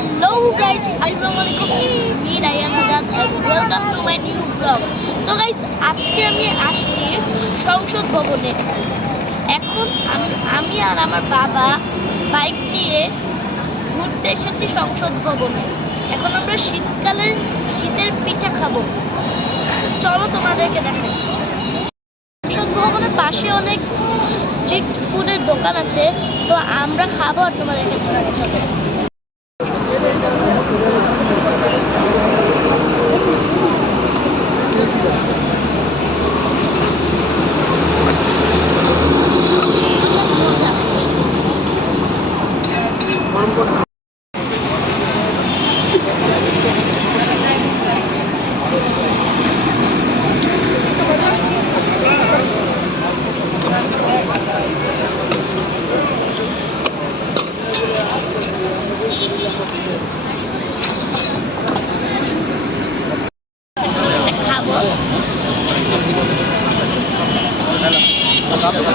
Hello guys, Assalamualaikum. Me Ryan Haddad and welcome to my new vlog. So guys, আজকে আমি আসছি সংসদ ভবনে। এখন আমি আর আমার বাবা বাইক নিয়ে ঘুরতে এসেছি সংসদ ভবনে। এখন আমরা শীতের পিঠা খাবো। চলো তোমাদেরকে দেখাই। সংসদ ভবনের পাশে অনেক স্ট্রিট ফুডের দোকান আছে, তো আমরা খাবো আর তোমাদেরকে দেখাবো।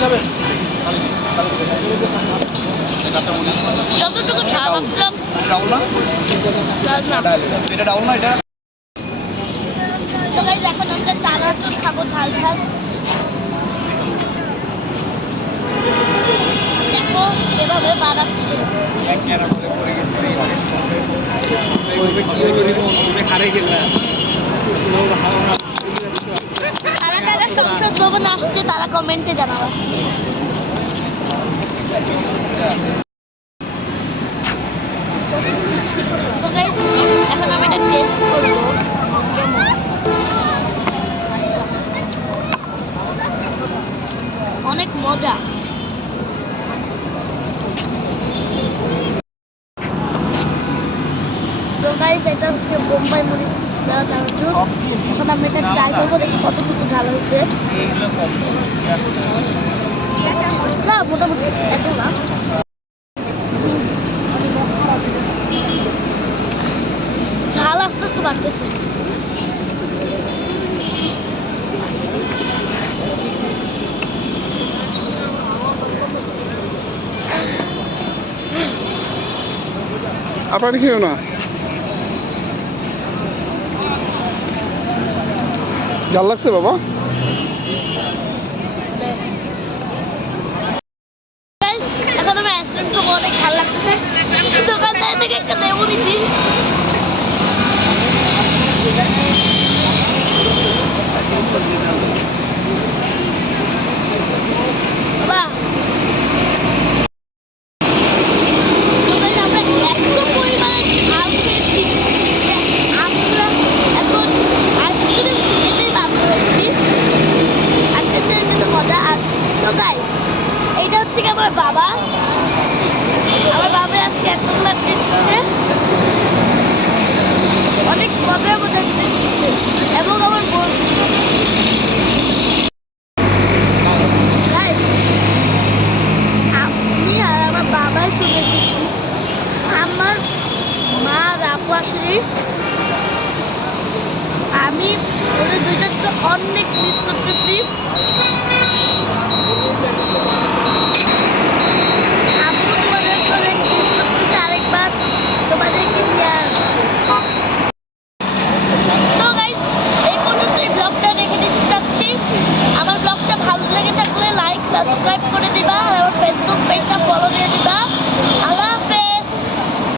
চলো। যতটুকু ঝাল ভাবছিলাম এটা ডাউন না এটা। তো গাইস এখন আমরা চানাচুর খাবো ঝাল ঝাল। দেখো এভাবে বানাচ্ছে। কারা কারা সংসদ ভবনে আসছে তারা কমেন্টে জানাবা। এখন আমি এটা টেস্ট করবো কেমন। অনেক মজা। তো গাইস এটা হচ্ছে বোম্বাই মরিচ চানাচুর। এখন আমি এটা ট্রাই করবো, দেখি কতটুকু ঝাল হয়েছে। না মোটামুটি এত না। ঝাল আস্তে আস্তে বাড়তেছে। আপনার খেয়েও না, ঝাল লাগছে বাবা। এখন আমি আইসক্রিম খাবো, অনেক ঝাল লাগতেছে। দোকানদার থেকে একটা লেবু নিছি। বাহ, আমরা এত পরিমাণ ঝাল খেয়েছি, আমরা এখন আইসক্রিম খেতেই বাধ্য হয়েছি। আইসক্রিমটা কিন্তু মজা। আর তো গাইস এইটা হচ্ছে কি আমার বাবা আজকে এক পাগলা ট্রিট দিচ্ছে। অনেক মজার মজার ট্রিট দিচ্ছে এবং আমার আমি আর আমার বাবাই শুনে এসেছি। আমার মা আর আপু আসলে আমি ওদের দুইটাকে অনেক মিস করতেছি।